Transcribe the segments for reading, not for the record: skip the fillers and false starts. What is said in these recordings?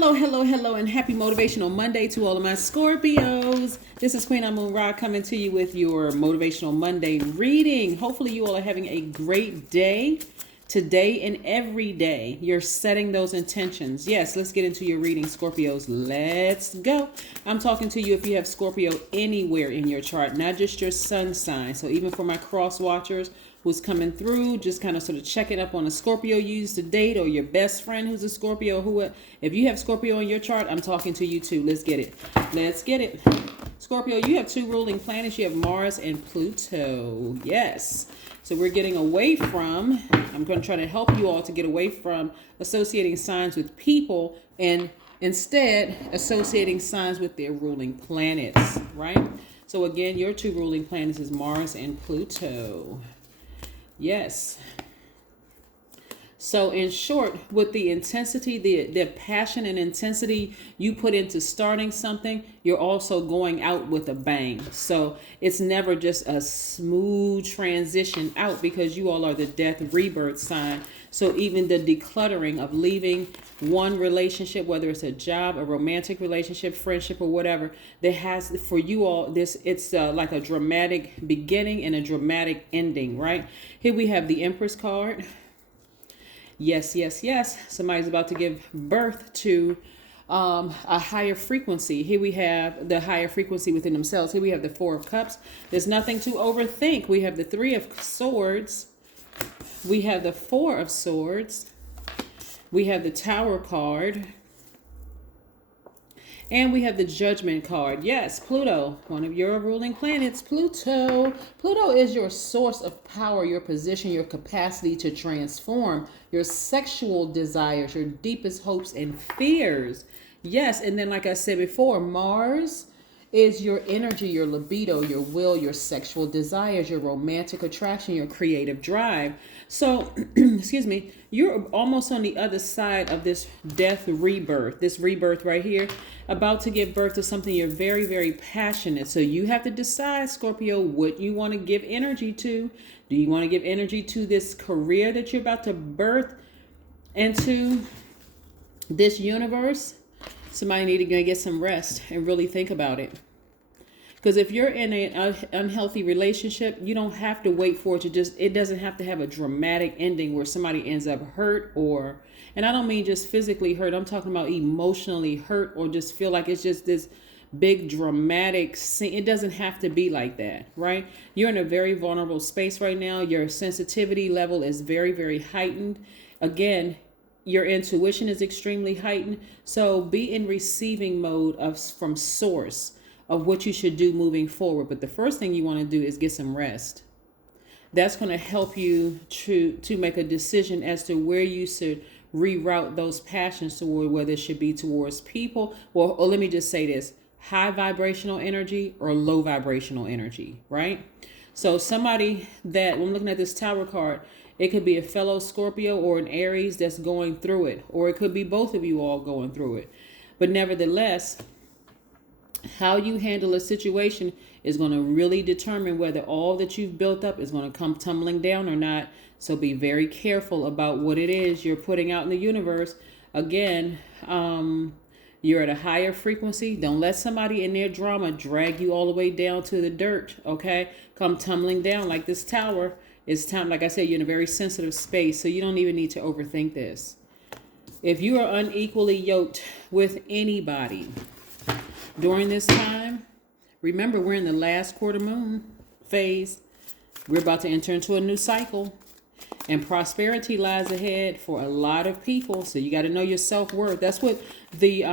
Hello, hello, hello, and happy Motivational Monday to all of my Scorpios. This is Queen Amun Ra coming to you with your Motivational Monday reading. Hopefully you all are having a great day today and every day. You're setting those intentions. Yes, let's get into your reading, Scorpios. Let's go. I'm talking to you if you have Scorpio anywhere in your chart, not just your sun sign. So even for my cross watchers who's coming through, just kind of sort of checking up on a Scorpio you used to date or your best friend who's a Scorpio. If you have Scorpio in your chart, I'm talking to you too. Let's get it. Let's get it. Scorpio, you have two ruling planets. You have Mars and Pluto. Yes. So we're getting away from, I'm going to try to help you all to get away from associating signs with people and instead associating signs with their ruling planets, right? So again, your two ruling planets is Mars and Pluto. Yes. So in short, with the intensity, the passion and intensity you put into starting something, you're also going out with a bang. So it's never just a smooth transition out because you all are the death rebirth sign. So even the decluttering of leaving one relationship, whether it's a job, a romantic relationship, friendship, or whatever, that has for you all it's like a dramatic beginning and a dramatic ending, right? Here we have the Empress card. Yes, yes, yes. Somebody's about to give birth to a higher frequency. Here we have the higher frequency within themselves. Here we have the Four of Cups. There's nothing to overthink. We have the Three of Swords. We have the Four of Swords. We have the Tower card. And we have the Judgment card. Yes, Pluto, one of your ruling planets. Pluto. Pluto is your source of power, your position, your capacity to transform, your sexual desires, your deepest hopes and fears. Yes, and then like I said before, Mars is your energy, your libido, your will, your sexual desires, your romantic attraction, your creative drive. So, excuse me, you're almost on the other side of this death rebirth, this rebirth right here, about to give birth to something you're very, very passionate. So you have to decide, Scorpio, what you want to give energy to. Do you want to give energy to this career that you're about to birth into this universe? Somebody need to go get some rest and really think about it. Because if you're in an unhealthy relationship, you don't have to wait for it to it doesn't have to have a dramatic ending where somebody ends up hurt and I don't mean just physically hurt. I'm talking about emotionally hurt or just feel like it's just this big dramatic scene. It doesn't have to be like that, right? You're in a very vulnerable space right now. Your sensitivity level is very, very heightened. Again, your intuition is extremely heightened. So be in receiving mode from source of what you should do moving forward. But the first thing you want to do is get some rest. That's going to help you to make a decision as to where you should reroute those passions toward, whether it should be towards people, or let me just say this, high vibrational energy or low vibrational energy, right? So somebody that, when I'm looking at this Tower card, it could be a fellow Scorpio or an Aries that's going through it, or it could be both of you all going through it. But nevertheless, how you handle a situation is going to really determine whether all that you've built up is going to come tumbling down or not. So be very careful about what it is you're putting out in the universe. Again, you're at a higher frequency. Don't let somebody in their drama drag you all the way down to the dirt, okay? Come tumbling down like this tower. It's time, like I said, you're in a very sensitive space, so you don't even need to overthink this. If you are unequally yoked with anybody during this time, remember we're in the last quarter moon phase. We're about to enter into a new cycle, and prosperity lies ahead for a lot of people. So you got to know your self-worth. That's what the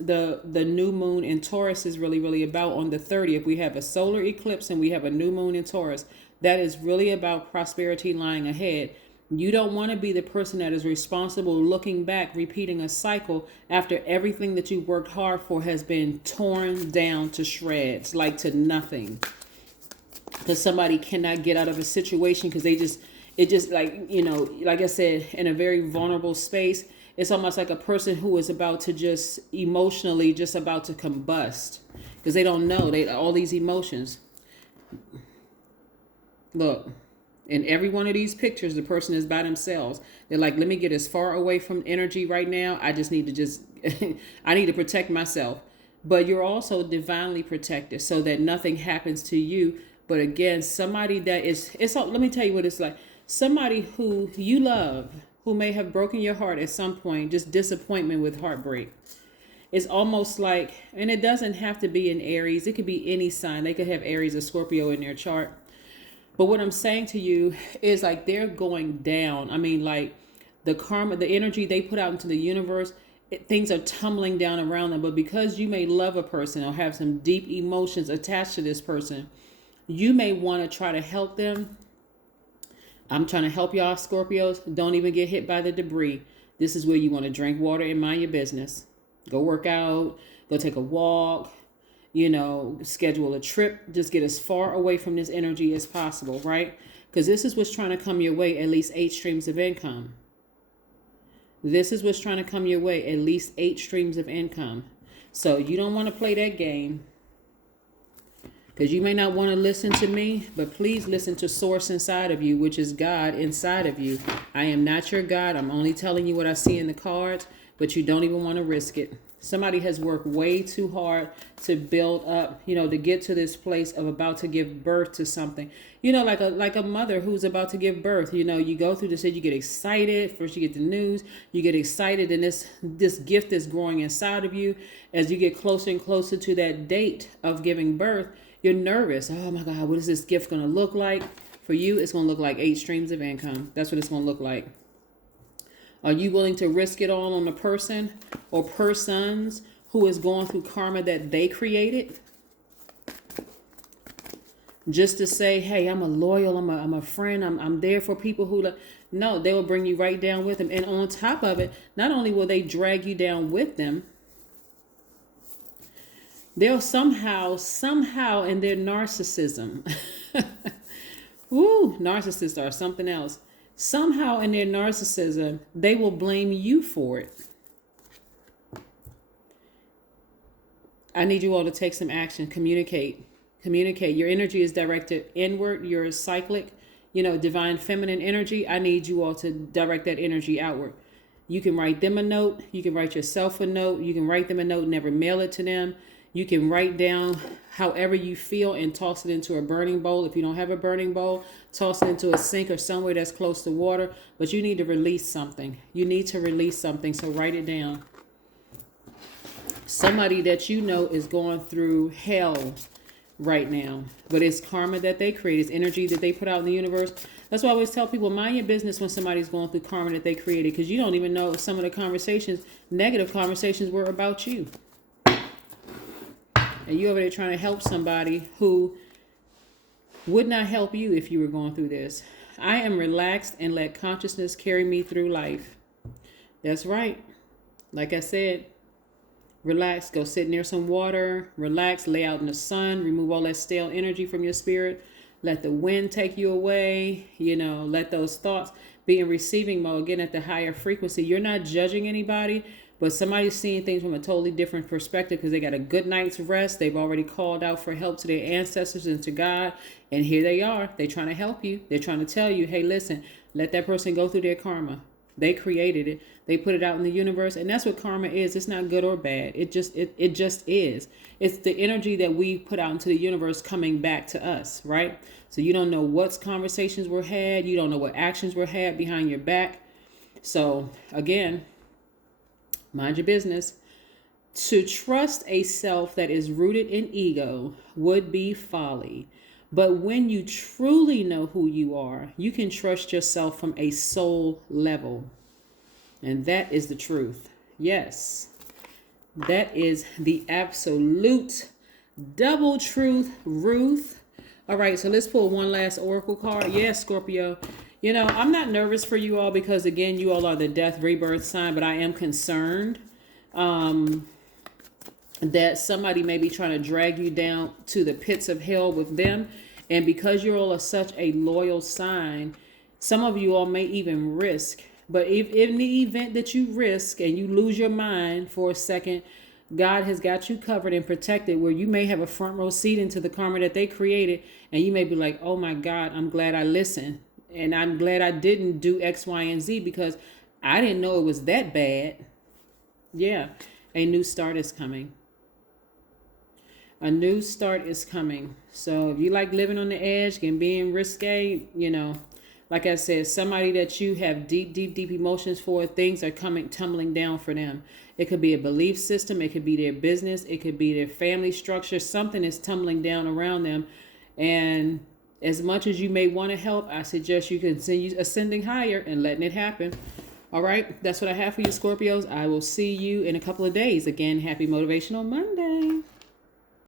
new moon in Taurus is really, really about. On the 30th, we have a solar eclipse and we have a new moon in Taurus. That is really about prosperity lying ahead. You don't want to be the person that is responsible looking back, repeating a cycle after everything that you worked hard for has been torn down to shreds, like to nothing. Because somebody cannot get out of a situation because it just like, you know, like I said, in a very vulnerable space, it's almost like a person who is about to just emotionally just about to combust because they don't know all these emotions. Look. In every one of these pictures, the person is by themselves. They're like, let me get as far away from energy right now. I just need to just I need to protect myself. But you're also divinely protected so that nothing happens to you. But again, somebody that is, let me tell you what it's like. Somebody who you love, who may have broken your heart at some point, just disappointment with heartbreak. It's almost like, and it doesn't have to be in Aries. It could be any sign. They could have Aries or Scorpio in their chart. But what I'm saying to you is like they're going down. I mean, like the karma, the energy they put out into the universe, things are tumbling down around them. But because you may love a person or have some deep emotions attached to this person, you may want to try to help them. I'm trying to help y'all, Scorpios. Don't even get hit by the debris. This is where you want to drink water and mind your business. Go work out, go take a walk, schedule a trip. Just get as far away from this energy as possible, right? Because this is what's trying to come your way, at least 8 streams of income. This is what's trying to come your way, at least 8 streams of income. So you don't want to play that game. Because you may not want to listen to me, but please listen to source inside of you, which is God inside of you. I am not your God. I'm only telling you what I see in the cards, but you don't even want to risk it. Somebody has worked way too hard to build up, to get to this place of about to give birth to something. Like a mother who's about to give birth. You go through this, you get excited. First you get the news, you get excited, and this gift is growing inside of you. As you get closer and closer to that date of giving birth, you're nervous. Oh my God, what is this gift going to look like? For you, it's going to look like 8 streams of income. That's what it's going to look like. Are you willing to risk it all on a person or persons who is going through karma that they created? Just to say, hey, I'm a loyal, I'm a friend, I'm there for people who... No, they will bring you right down with them. And on top of it, not only will they drag you down with them, they'll somehow in their narcissism, narcissists are something else. Somehow in their narcissism, they will blame you for it. I need you all to take some action. Communicate. Your energy is directed inward. You're cyclic, divine feminine energy. I need you all to direct that energy outward. You can write them a note. You can write yourself a note. You can write them a note, never mail it to them. You can write down however you feel and toss it into a burning bowl. If you don't have a burning bowl, toss it into a sink or somewhere that's close to water. But you need to release something. So write it down. Somebody that you know is going through hell right now. But it's karma that they create. It's energy that they put out in the universe. That's why I always tell people, mind your business when somebody's going through karma that they created. Because you don't even know if some of the negative conversations were about you. And you over there trying to help somebody who would not help you if you were going through this. I am relaxed and let consciousness carry me through life. That's right. Like I said, relax, go sit near some water, relax, lay out in the sun, remove all that stale energy from your spirit. Let the wind take you away. Let those thoughts be in receiving mode, again at the higher frequency. You're not judging anybody. But somebody's seeing things from a totally different perspective because they got a good night's rest. They've already called out for help to their ancestors and to God. And here they are. They're trying to help you. They're trying to tell you, hey, listen, let that person go through their karma. They created it. They put it out in the universe. And that's what karma is. It's not good or bad. It just is. It's the energy that we put out into the universe coming back to us, right? So you don't know what conversations were had. You don't know what actions were had behind your back. So again, mind your business. To trust a self that is rooted in ego would be folly. But when you truly know who you are, you can trust yourself from a soul level. And that is the truth. Yes, that is the absolute double truth, Ruth. All right, so let's pull one last oracle card. Yes, Scorpio. I'm not nervous for you all because, again, you all are the death rebirth sign, but I am concerned that somebody may be trying to drag you down to the pits of hell with them. And because you're all such a loyal sign, some of you all may even risk. But if in the event that you risk and you lose your mind for a second, God has got you covered and protected where you may have a front row seat into the karma that they created. And you may be like, oh my God, I'm glad I listened. And I'm glad I didn't do X, Y, and Z because I didn't know it was that bad. Yeah, a new start is coming. A new start is coming. So if you like living on the edge and being risque, like I said, somebody that you have deep, deep, deep emotions for, things are coming tumbling down for them. It could be a belief system, it could be their business, it could be their family structure. Something is tumbling down around them. And as much as you may want to help, I suggest you continue ascending higher and letting it happen. All right, that's what I have for you, Scorpios. I will see you in a couple of days. Again, happy Motivational Monday.